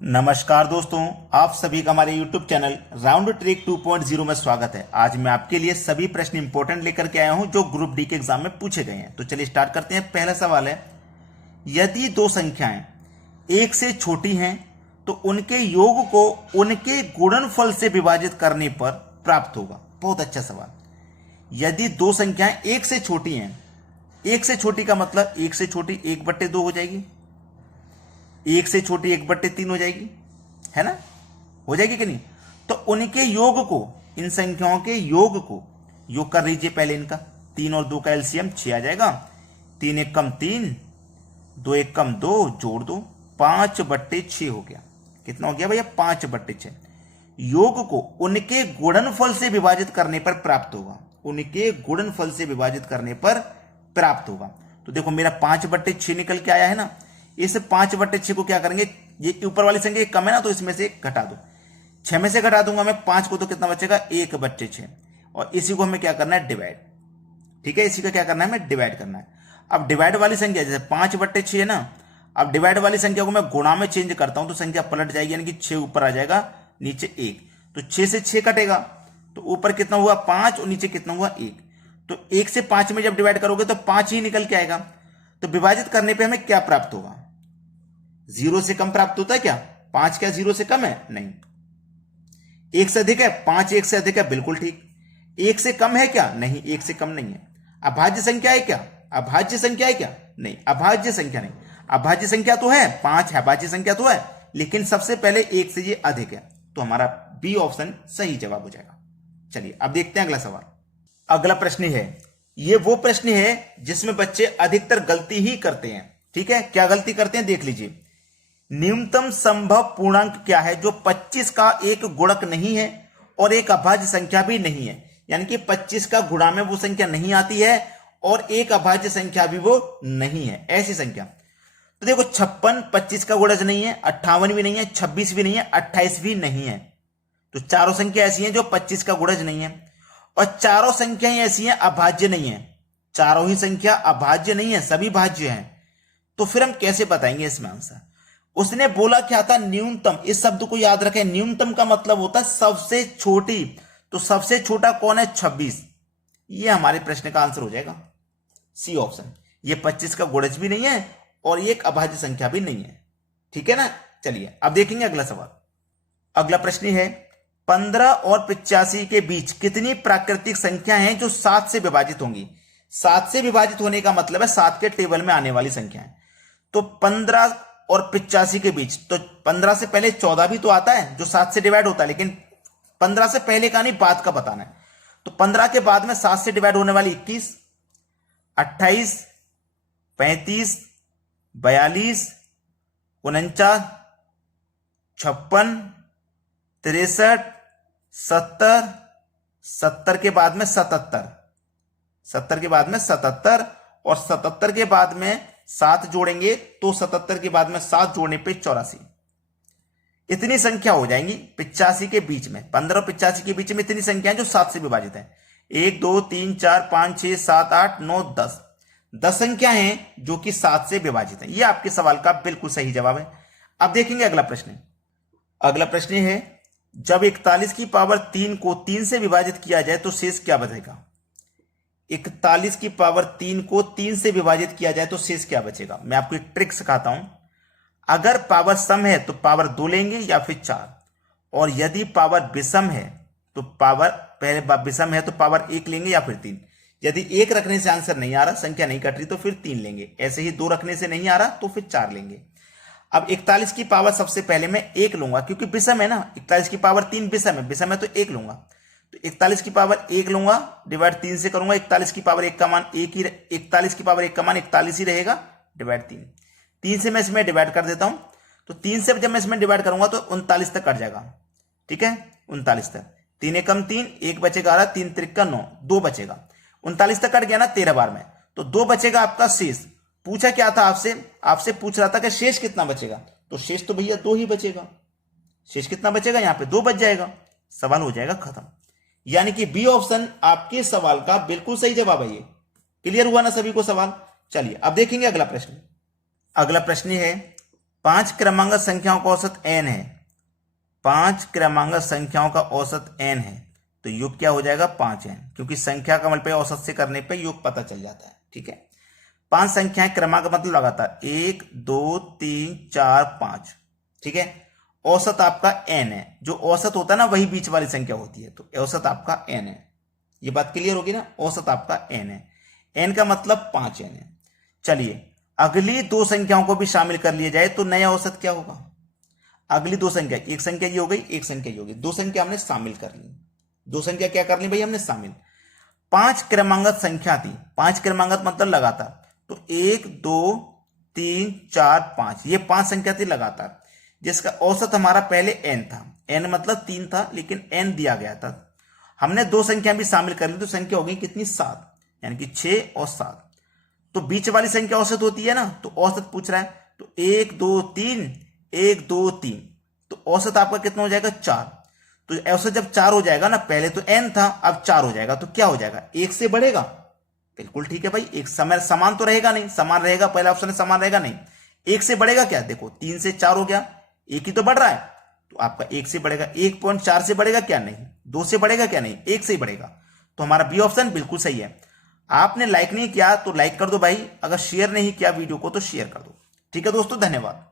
नमस्कार दोस्तों, आप सभी का हमारे YouTube चैनल राउंड ट्रिक 2.0 में स्वागत है। आज मैं आपके लिए सभी प्रश्न इंपॉर्टेंट लेकर के आया हूं जो ग्रुप डी के एग्जाम में पूछे गए हैं। तो चलिए स्टार्ट करते हैं। पहला सवाल है, यदि दो संख्याएं एक से छोटी हैं तो उनके योग को उनके गुणनफल से विभाजित करने पर प्राप्त होगा। बहुत अच्छा सवाल। यदि दो संख्याएं एक से छोटी हैं, एक से छोटी का मतलब एक से छोटी 1/2 हो जाएगी, एक से छोटी 1/3 हो जाएगी, है ना? हो जाएगी कि नहीं? तो उनके योग को, इन संख्याओं के योग को योग कर लीजिए पहले इनका। 3 और 2 का एलसीएम 6 आ जाएगा। 3 एक कम 3, 2 एक कम 2, जोड़ दो, 5/6 हो गया। कितना हो गया भैया? 5/6। योग को उनके गुणनफल से विभाजित करने पर प्राप्त होगा। उनके गुणनफल से विभाजित करने पर प्राप्त होगा। तो देखो मेरा 5/6 निकल के आया है ना। इस 5/6 को क्या करेंगे, ये ऊपर वाली संख्या कम है ना, तो इसमें से घटा दो। 6 में से घटा दूंगा मैं 5 को, तो कितना बचेगा? 1/6। और इसी को हमें क्या करना है? डिवाइड। ठीक है, इसी का क्या करना है? हमें डिवाइड करना है। अब डिवाइड वाली संख्या जैसे 5/6 है ना, अब डिवाइड वाली संख्या को मैं गुणा में चेंज करता हूं तो संख्या पलट जाएगी, यानी कि 6 ऊपर आ जाएगा, नीचे 1। तो 6 से 6 कटेगा तो ऊपर कितना हुआ? 5 और नीचे कितना हुआ? 1। तो 1 से 5 में जब डिवाइड करोगे तो 5 ही निकल के आएगा। तो विभाजित करने पर हमें क्या प्राप्त होगा? 0 से कम प्राप्त होता है क्या? 5 क्या 0 से कम है? नहीं। 1 से अधिक है? 5 1 से अधिक है, बिल्कुल ठीक। 1 से कम है क्या? नहीं, 1 से कम नहीं है। अभाज्य संख्या है क्या? अभाज्य संख्या है क्या? नहीं, अभाज्य संख्या नहीं। अभाज्य संख्या तो है, 5 है, अभाज्य संख्या तो है, लेकिन सबसे पहले 1 से ये अधिक है, तो हमारा बी ऑप्शन सही जवाब हो जाएगा। चलिए अब देखते हैं अगला सवाल। अगला प्रश्न है, ये वो प्रश्न है जिसमें बच्चे अधिकतर गलती ही करते हैं। ठीक है, क्या गलती करते हैं देख लीजिए। न्यूनतम संभव पूर्णांक क्या है जो 25 का एक गुणक नहीं है और एक अभाज्य संख्या भी नहीं है? यानी कि 25 का गुणा में वो संख्या नहीं आती है और एक अभाज्य संख्या भी वो नहीं है, ऐसी संख्या। तो देखो 56 25 का गुणज नहीं है, 58 भी नहीं है, 26 भी नहीं है, 28 भी नहीं है। तो चारों संख्या ऐसी हैं जो 25 का गुणज नहीं है, और चारों संख्याएं ऐसी हैं अभाज्य नहीं है। चारों ही संख्या अभाज्य नहीं है, सभी भाज्य हैं। तो फिर हम कैसे बताएंगे इसमें आंसर? उसने बोला क्या था? न्यूनतम। इस शब्द को याद रखें, न्यूनतम का मतलब होता है सबसे छोटी। तो सबसे छोटा कौन है? 26। ये हमारे प्रश्न का आंसर हो जाएगा, सी ऑप्शन। ये 25 का गुणज भी नहीं है और ये एक अभाज्य संख्या भी नहीं है। ठीक है ना? चलिए अब देखेंगे अगला सवाल। अगला प्रश्न है, 15 और 85 के बीच कितनी प्राकृतिक संख्या हैं जो 7 से विभाजित होंगी? 7 से विभाजित होने का मतलब है 7 के टेबल में आने वाली संख्याएं। तो 15 और 85 के बीच, तो 15 से पहले 14 भी तो आता है जो 7 से डिवाइड होता है, लेकिन 15 से पहले का नहीं, बाद का बताना है। तो 15 के बाद में 7 से डिवाइड होने वाली 21, 28, 35, 42, 49, 56, 63, 70, 70 के बाद में 77, 70 के बाद में 77, और 77 के बाद में 7 जोड़ेंगे तो 77 के बाद में 7 जोड़ने पे 84। इतनी संख्या हो जाएंगी 85 के बीच में। 15 और 85 के बीच में इतनी संख्या है जो 7 से विभाजित है। 1 2 3 4 5 6 7 8 9 10, 10 संख्या हैं जो कि 7 से विभाजित है। यह आपके सवाल का बिल्कुल सही जवाब है। अब देखेंगे अगला प्रश्न। अगला प्रश्न है, जब 41 की पावर 3 को 3 से विभाजित किया जाए तो शेष क्या बचेगा? 41 की पावर 3 को 3 से विभाजित किया जाए तो शेष क्या बचेगा? मैं आपको एक ट्रिक सिखाता हूं। अगर पावर सम है तो पावर 2 लेंगे या फिर 4, और यदि पावर विषम है तो पावर, पहले विषम है तो पावर 1 लेंगे या फिर 3। यदि 1 रखने से आंसर नहीं आ रहा, संख्या नहीं कट रही, तो फिर 3 लेंगे। ऐसे ही 2 रखने से नहीं आ रहा तो फिर 4 लेंगे। अब 41 की पावर सबसे पहले मैं 1 लूंगा, क्योंकि विषम है ना। 41 की पावर 3 विषम है तो 1 लूंगा। तो 41 की पावर 1 लूंगा, डिवाइड 3 से करूंगा। 41 की पावर 1 का मान 1 ही, 41 की पावर 1 का मान 41 ही रहेगा, डिवाइड 3। 3 से मैं इसमें डिवाइड कर देता हूं। तो 3 से जब मैं इसमें डिवाइड करूंगा तो 39 तक कट जाएगा। ठीक है, 39 तक। 3 एकम 3, 1 बचेगा 8, 3 त्रिक 9, 2 बचेगा। 39 तक कट गया ना 13 बार में, तो 2 बचेगा आपका शेष। पूछा क्या था आपसे? आपसे पूछ रहा था कि शेष कितना बचेगा, तो शेष तो भैया 2 ही बचेगा। शेष कितना बचेगा? यहां पे 2 बच जाएगा, सवाल हो जाएगा खत्म। यानी कि बी ऑप्शन आपके सवाल का बिल्कुल सही जवाब है। ये क्लियर हुआ ना सभी को सवाल? चलिए अब देखेंगे अगला प्रश्न। अगला प्रश्न है, 5 क्रमांगत संख्याओं का औसत n है, 5 क्रमांगत संख्याओं का औसत n है, तो योग क्या हो जाएगा 5n, क्योंकि संख्या का मल्टीप्लाई औसत से करने पे योग पता चल जाता है। ठीक है, 5 संख्याएं क्रमांक मतलब लगातार 1 2 3 4 5। ठीक है, औसत आपका n है, जो औसत होता है ना वही बीच वाली संख्या होती है, तो औसत आपका n है। ये बात क्लियर होगी ना, औसत आपका n है, n का मतलब 5n है। चलिए अगली दो संख्याओं को भी शामिल कर लिया जाए तो नया औसत क्या होगा। अगली दो संख्या, एक संख्या ये हो गई, एक संख्या ये हो गई, दो संख्या हमने शामिल कर ली। दो संख्या क्या कर ली भाई हमने शामिल। 5 क्रमांगत संख्या थी, 5 क्रमांगत मतलब लगातार, तो 1 2 3 4 5, ये 5 संख्या थी लगातार, जिसका औसत हमारा पहले n था, n मतलब 3 था लेकिन n दिया गया था। हमने दो संख्या भी शामिल कर ली तो संख्या हो गई कितनी 7, यानी कि 6 और 7। तो बीच वाली संख्या औसत होती है ना, तो औसत पूछ रहा है, तो 1 2 3 1 2 3, तो औसत आपका कितना हो जाएगा 4। तो औसत जब 4 हो जाएगा ना, पहले तो n था अब 4 हो जाएगा, तो क्या हो जाएगा 1 से बढ़ेगा। बिल्कुल ठीक है भाई, एक समय समान तो रहेगा नहीं, समान रहेगा, पहला ऑप्शन है समान रहेगा नहीं, 1 से बढ़ेगा क्या, देखो 3 से 4 हो गया, 1 ही तो बढ़ रहा है, तो आपका 1 से बढ़ेगा। 1.4 से बढ़ेगा क्या, नहीं। 2 से बढ़ेगा क्या, नहीं, 1 से ही बढ़ेगा। तो हमारा बी ऑप्शन बिल्कुल सही है। आपने लाइक नहीं किया तो लाइक कर दो भाई, अगर शेयर नहीं किया वीडियो को तो शेयर कर दो। ठीक है दोस्तों, धन्यवाद।